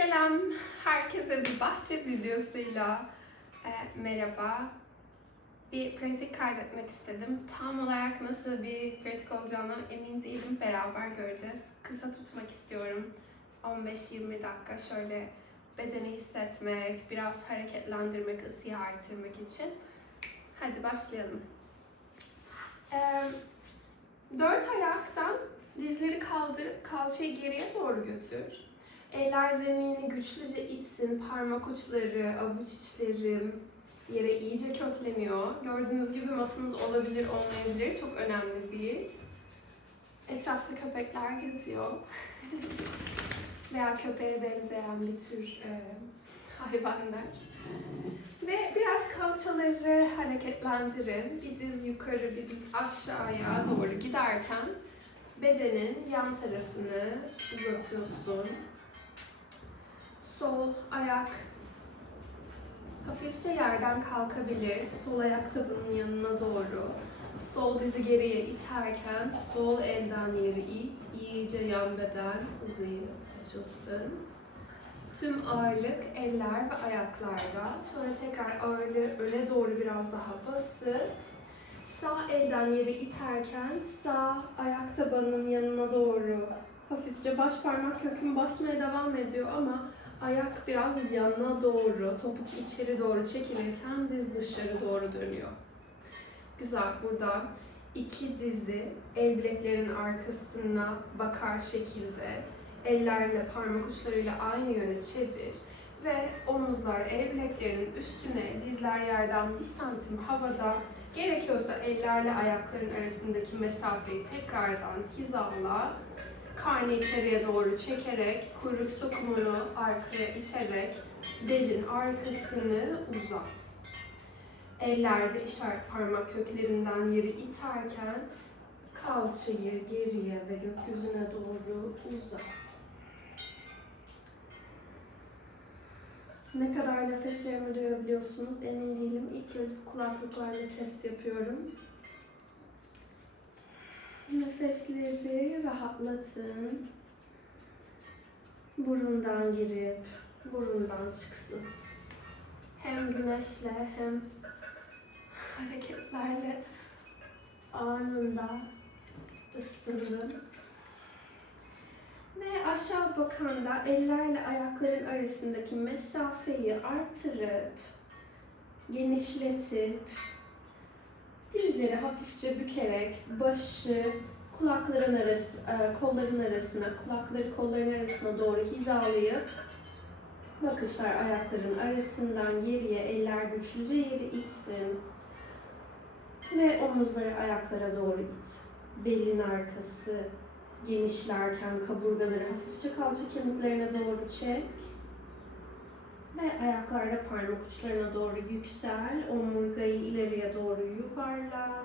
Selam, herkese bir bahçe videosuyla e, merhaba. Bir pratik kaydetmek istedim. Tam olarak nasıl bir pratik olacağına emin değilim. Beraber göreceğiz. Kısa tutmak istiyorum. 15-20 dakika şöyle bedeni hissetmek, biraz hareketlendirmek, ısıyı arttırmak için. Hadi başlayalım. E, dört ayaktan dizleri kaldırıp kalçayı geriye doğru götür. Eller zemini güçlüce itsin, parmak uçları, avuç içlerim yere iyice kökleniyor. Gördüğünüz gibi matınız olabilir, olmayabilir. Çok önemli değil. Etrafta köpekler geziyor. Veya köpeğe benzeyen bir tür e, hayvanlar. Ve biraz kalçaları hareketlendirin. Bir diz yukarı, bir diz aşağıya doğru giderken bedenin yan tarafını uzatıyorsun. Sol ayak hafifçe yerden kalkabilir. Sol ayak tabanın yanına doğru. Sol dizi geriye iterken sol elden yeri it. İyice yan beden uzayıp açılsın. Tüm ağırlık eller ve ayaklarda. Sonra tekrar ağırlığı öne doğru biraz daha basıp sağ elden yeri iterken sağ ayak tabanının yanına doğru hafifçe baş parmak kökün basmaya devam ediyor ama ayak biraz yana doğru, topuk içeri doğru çekilirken diz dışarı doğru dönüyor. Güzel. Burada iki dizi el bileklerin arkasına bakar şekilde ellerle parmak uçlarıyla aynı yöne çevir ve omuzlar el bileklerinin üstüne, dizler yerden bir santim havada Gerekiyorsa ellerle ayakların arasındaki mesafeyi tekrardan hizala, karnı içeriye doğru çekerek, kuyruk sokumunu arkaya iterek belin arkasını uzat. Ellerde işaret parmak köklerinden yeri iterken kalçayı geriye ve gökyüzüne doğru uzat. Ne kadar nefeslerimi duyabiliyorsunuz emin değilim. İlk kez bu kulaklıklarla test yapıyorum. Nefesleri rahatlatın. Burundan girip burundan çıksın. Hem güneşle hem hareketlerle anında ısındım. Ve aşağı bakan da ellerle ayakların arasındaki mesafeyi arttırıp, genişletip, dizleri hafifçe bükerek başı kulakların arası, e, kolların arasına, kulakları kolların arasına doğru hizalayıp bakışlar ayakların arasından geriye eller güçlüce yeri itsin. Ve omuzları ayaklara doğru it. Belin arkası genişlerken kaburgaları hafifçe kalça kemiklerine doğru çek. Ve ayaklarda parmak uçlarına doğru yüksel. Omurgayı ileriye doğru yuvarla.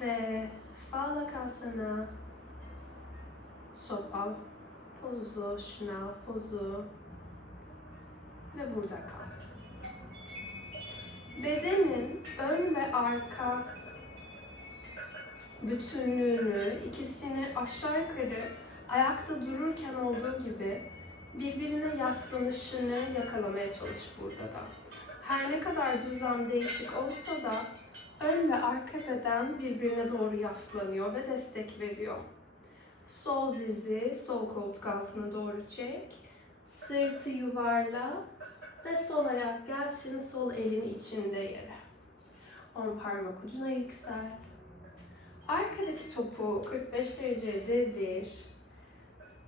Ve Falakasana sopa pozu, şınav pozu ve burada kal. Bedenin ön ve arka bütünlüğünü, ikisini aşağı yukarı ayakta dururken olduğu gibi birbirine yaslanışını yakalamaya çalış burada da. Her ne kadar düzlem değişik olsa da ön ve arka beden birbirine doğru yaslanıyor ve destek veriyor. Sol dizi sol koltuk altına doğru çek. Sırtı yuvarla ve sol ayak gelsin sol elin içinde yere. On parmak ucuna yüksel. Arkadaki topu 45 derece devir.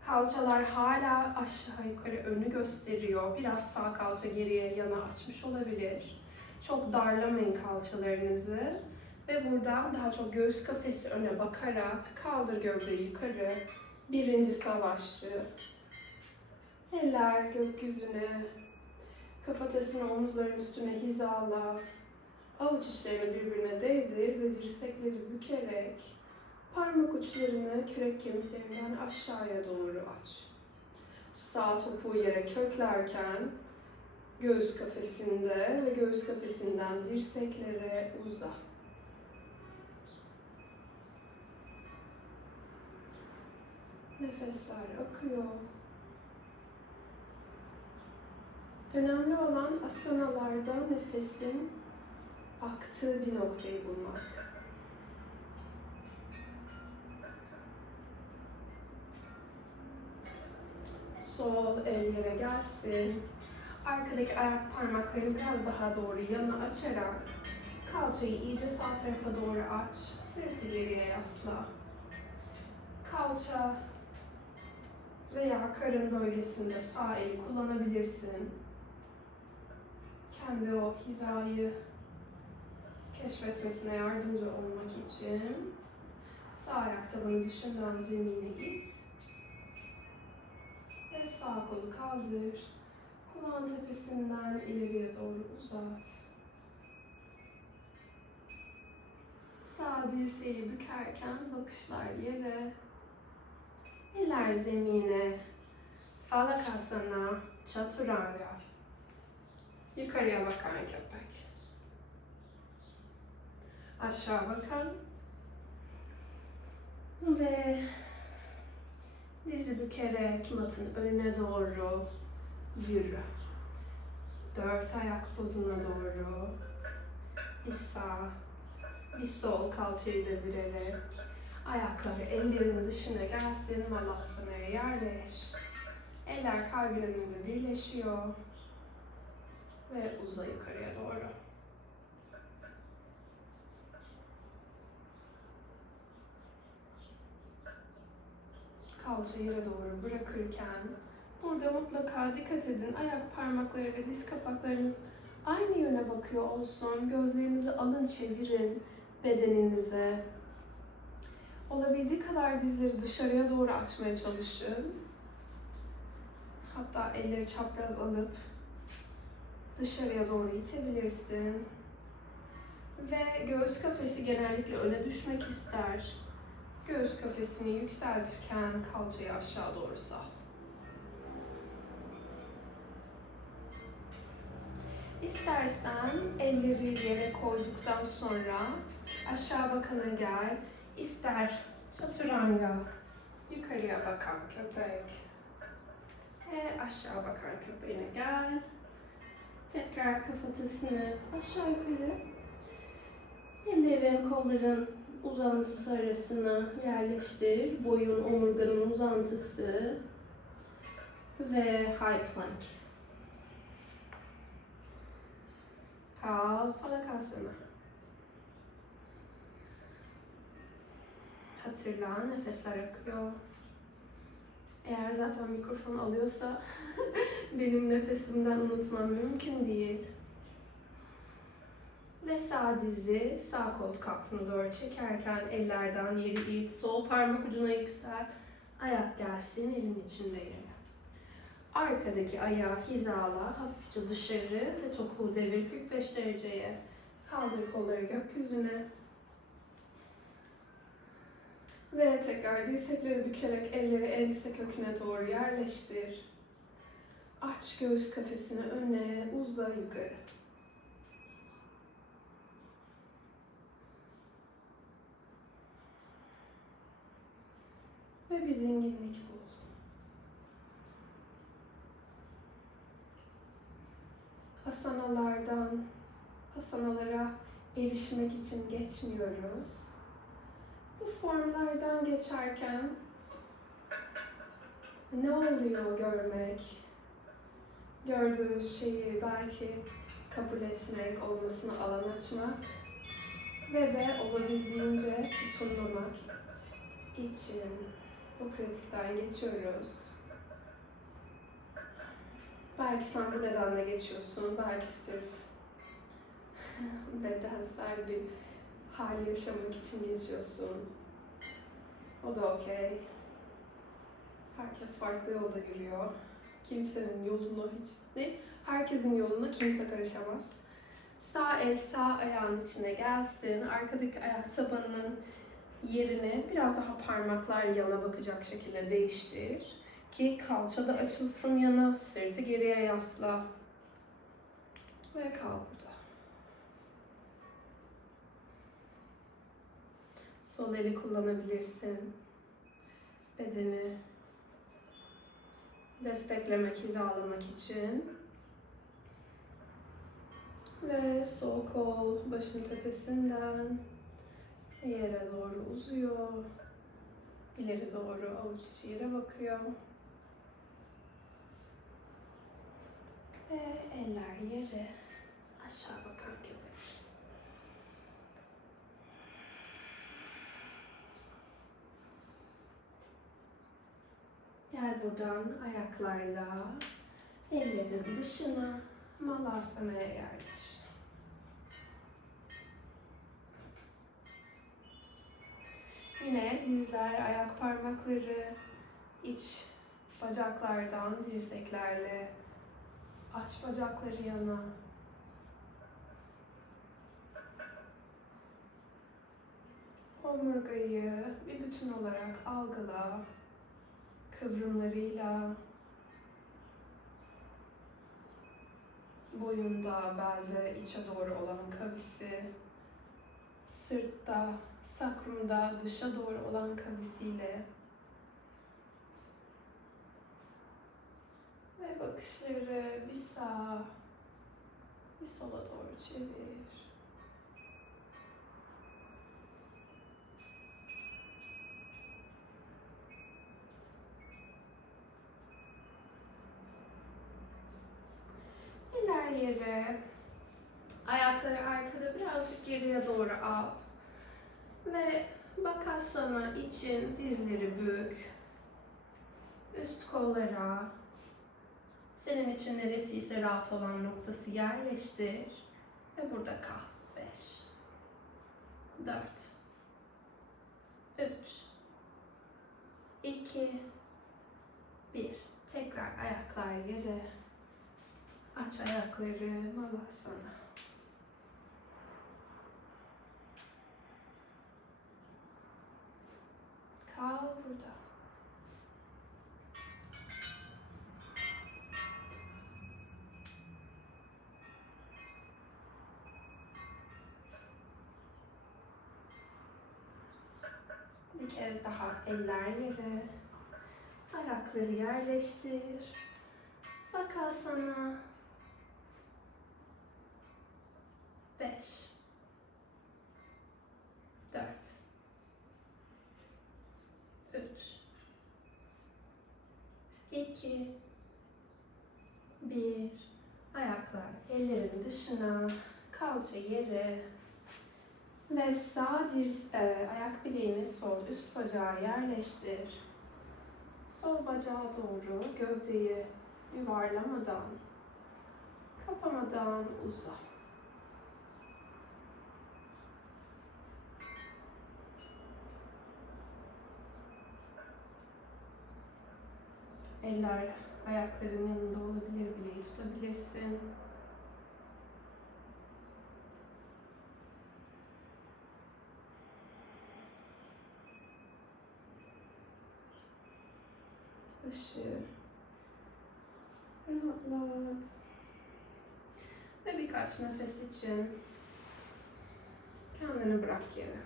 Kalçalar hala aşağı yukarı önü gösteriyor. Biraz sağ kalça geriye yana açmış olabilir. Çok darlamayın kalçalarınızı. Ve buradan daha çok göğüs kafesi öne bakarak kaldır gövdeyi yukarı. Birinci savaşçı. Eller gökyüzüne. Kafatasını omuzların üstüne hizala. Avuç içlerini birbirine değdir ve dirsekleri bükerek parmak uçlarını kürek kemiklerinden aşağıya doğru aç. Sağ topuğu yere köklerken göğüs kafesinde ve göğüs kafesinden dirseklere uza. Nefesler akıyor. Önemli olan asanalarda nefesin aktığı bir noktayı bulmak. Sol el yere gelsin. Arkadaki ayak parmaklarını biraz daha doğru yana açarak kalçayı iyice sağ tarafa doğru aç. Sırtı geriye yasla. Kalça veya karın bölgesinde sağ eli kullanabilirsin. Kendi o hizayı keşfetmesine yardımcı olmak için sağ ayak tabanı dışından zemine it ve sağ kolu kaldır. Kulağın tepesinden ileriye doğru uzat. Sağ dirseği bükerken bakışlar yere. Eller zemine. Falakasana, chaturanga. Yukarıya bakan köpek. Aşağı bakan. Ve dizi bükerek matın önüne doğru yürü. Dört ayak pozuna doğru. Bir sağ, bir sol kalçayı devirerek ayakları ellerin dışına gelsin. Malasana'ya yerleş. Eller kalbin önünde birleşiyor. Ve uza yukarıya doğru. Kalçayı yere doğru bırakırken burada mutlaka dikkat edin. Ayak parmakları ve diz kapaklarınız aynı yöne bakıyor olsun. Gözlerinizi alın çevirin bedeninize. Olabildiği kadar dizleri dışarıya doğru açmaya çalışın. Hatta elleri çapraz alıp dışarıya doğru itebilirsin. Ve göğüs kafesi genellikle öne düşmek ister. Göğüs kafesini yükseltirken kalçayı aşağı doğru sal. İstersen elleri yere koyduktan sonra aşağı bakana gel. İster chaturanga, yukarıya bakan köpek. Ve aşağı bakan köpeğine gel. Tekrar kafatasını aşağı yukarı. Ellerin, kolların uzantısı arasına yerleştir. Boyun, omurganın uzantısı. Ve high plank. Kal, falakasana. Hatırla, nefesler akıyor. Eğer zaten mikrofon alıyorsa benim nefesimden unutmam mümkün değil. Ve sağ dizi sağ koltuk altına doğru çekerken ellerden yeri it, sol parmak ucuna yüksel, ayak gelsin elin içinde yere. Arkadaki ayağı hizala, hafifçe dışarı ve topuğu devir 45 dereceye. Kaldır kolları gökyüzüne. Ve tekrar dirsekleri bükerek elleri ense köküne doğru yerleştir. Aç göğüs kafesini öne, uzla yukarı. Ve bir dinginlik bul. Asanalardan asanalara erişmek için geçmiyoruz. Bu formlardan geçerken ne oluyor görmek? Gördüğümüz şeyi belki kabul etmek, olmasına alan açmak ve de olabildiğince tutunmamak için bu pratikten geçiyoruz. Belki sen bu nedenle geçiyorsun, belki sırf bedensel bir hal yaşamak için geçiyorsun. O da okey. Herkes farklı yolda yürüyor. Kimsenin yolunu hiç ne? Herkesin yoluna kimse karışamaz. Sağ el sağ ayağın içine gelsin. Arkadaki ayak tabanının yerini biraz daha parmaklar yana bakacak şekilde değiştir. Ki kalça da açılsın yana, sırtı geriye yasla. Ve kal burada. Sol eli kullanabilirsin. bedeni desteklemek, hizalamak için. Ve sol kol başın tepesinden yere doğru uzuyor. İleri doğru avuç içi yere bakıyor. Ve eller yere aşağı bakan köpek. Gel buradan ayaklarla ellerin dışına Malasana'ya yerleş. Yine dizler, ayak parmakları, iç bacaklardan dirseklerle aç bacakları yana. Omurgayı bir bütün olarak algıla kıvrımlarıyla boyunda, belde içe doğru olan kavisi, sırtta, sakrumda dışa doğru olan kavisiyle ve bakışları bir sağa, bir sola doğru çevir. Eller yere. Ayakları arkada birazcık geriye doğru al. Ve bakasana için dizleri bük. Üst kollara. Senin için neresi ise rahat olan noktası yerleştir. Ve burada kal. 5 4 3 2 1 Tekrar ayaklar yere. Aç ayakları, malasana. Kal burada. Bir kez daha eller yere. Ayakları yerleştir. Bakasana. Beş. Dört. Üç. İki. Bir. Ayaklar ellerin dışına. Kalça yere. Ve sağ dirs, e, ayak bileğini sol üst bacağa yerleştir. Sol bacağa doğru gövdeyi yuvarlamadan, kapamadan uza. Eller ayakların yanında olabilir, bileği tutabilirsin. Başı rahatlat. Ve birkaç nefes için kendini bırak yere.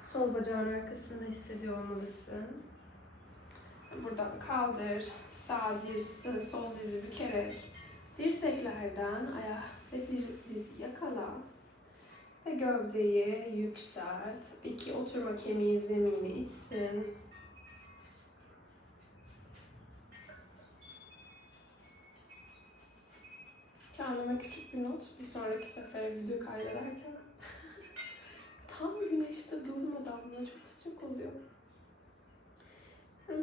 Sol bacağın arkasında hissediyor olmalısın. Buradan kaldır. Sağ diz, sol dizi bükerek dirseklerden ayak ve dizi yakala. Ve gövdeyi yükselt. İki oturma kemiği zemini itsin. Kendime küçük bir not. Bir sonraki sefere video kaydederken. Tam güneşte durmadan da çok sıcak oluyor.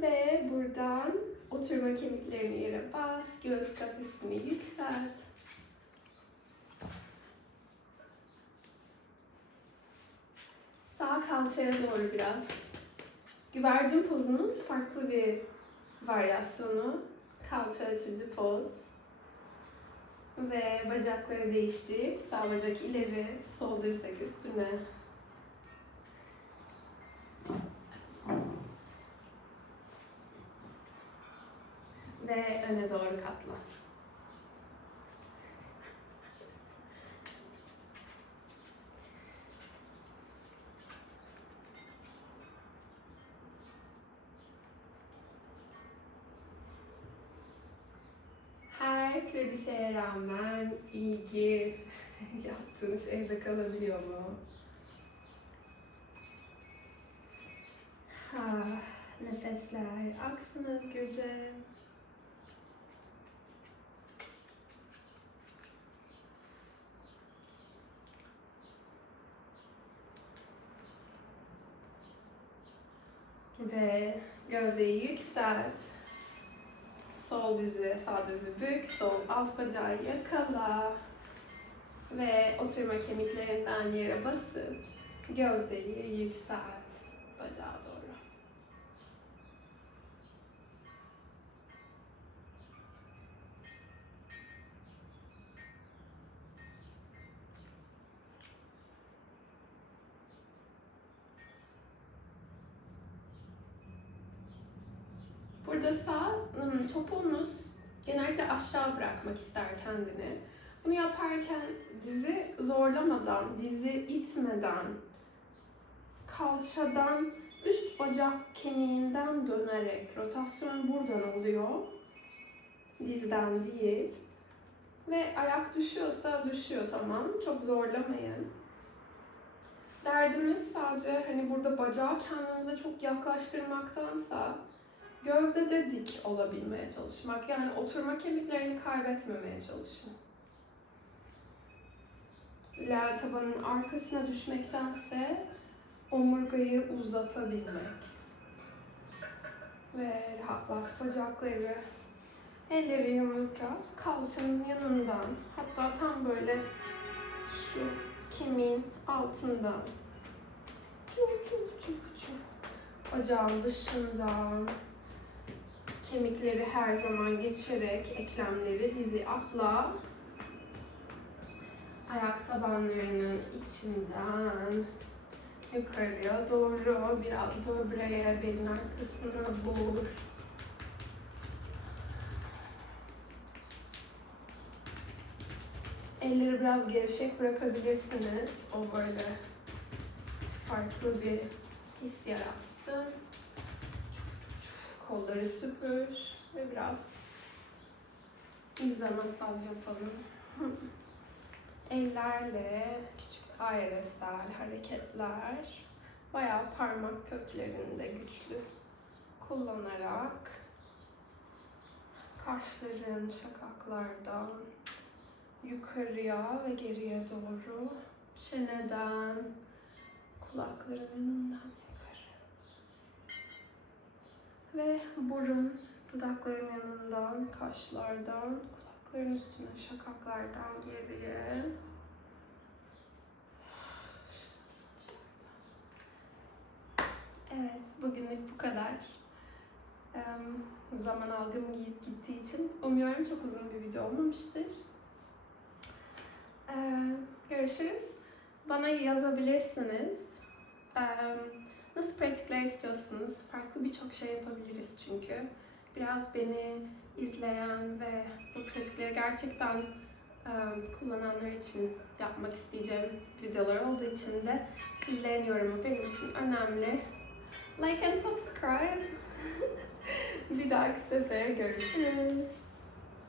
Ve buradan oturma kemiklerini yere bas, göğüs kafesini yükselt. Sağ kalçaya doğru biraz. Güvercin pozunun farklı bir varyasyonu. Kalça açıcı poz. Ve bacakları değiştir. Sağ bacak ileri, sol dirsek üstüne. Ve öne doğru katla. Her türlü şeye rağmen ilgi yaptığın şeyde kalabiliyor mu? Ha, nefesler aksın özgürce. Ve gövdeyi yükselt. Sol dizi, sağ dizi bük, sol alt bacağı yakala. Ve oturma kemiklerinden yere basıp gövdeyi yükselt bacağa doğru. Burada sağ topuğunuz genellikle aşağı bırakmak ister kendini. Bunu yaparken dizi zorlamadan, dizi itmeden, kalçadan üst bacak kemiğinden dönerek rotasyon buradan oluyor. Dizden değil. Ve ayak düşüyorsa düşüyor tamam. Çok zorlamayın. Derdimiz sadece hani burada bacağı kendinize çok yaklaştırmaktansa gövdede dik olabilmeye çalışmak. Yani oturma kemiklerini kaybetmemeye çalışın. L tabanın arkasına düşmektense omurgayı uzatabilmek. Ve rahatlat bacakları. Elleri yumruk. Kalçanın yanından hatta tam böyle şu kemiğin altından çuf çuf çuf çuf bacağın dışından kemikleri her zaman geçerek eklemleri dizi atla ayak tabanlarının içinden yukarıya doğru biraz böbreğe belin arkasına vur. Elleri biraz gevşek bırakabilirsiniz. O böyle farklı bir his yaratsın. Kolları süpür ve biraz yüze masaj yapalım. Ellerle küçük airesel hareketler, bayağı parmak köklerinde güçlü kullanarak kaşların şakaklardan yukarıya ve geriye doğru çeneden kulakların yanından ve burun dudakların yanından kaşlardan kulakların üstüne şakaklardan geriye Evet, bugünlük bu kadar. Zaman algım gittiği için umuyorum çok uzun bir video olmamıştır. Görüşürüz. Bana yazabilirsiniz. Ee, nasıl pratikler istiyorsunuz? Farklı birçok şey yapabiliriz çünkü. Biraz beni izleyen ve bu pratikleri gerçekten kullananlar için yapmak isteyeceğim videolar olduğu için de sizlerin yorumu benim için önemli. Like and subscribe. Bir dahaki sefere görüşürüz.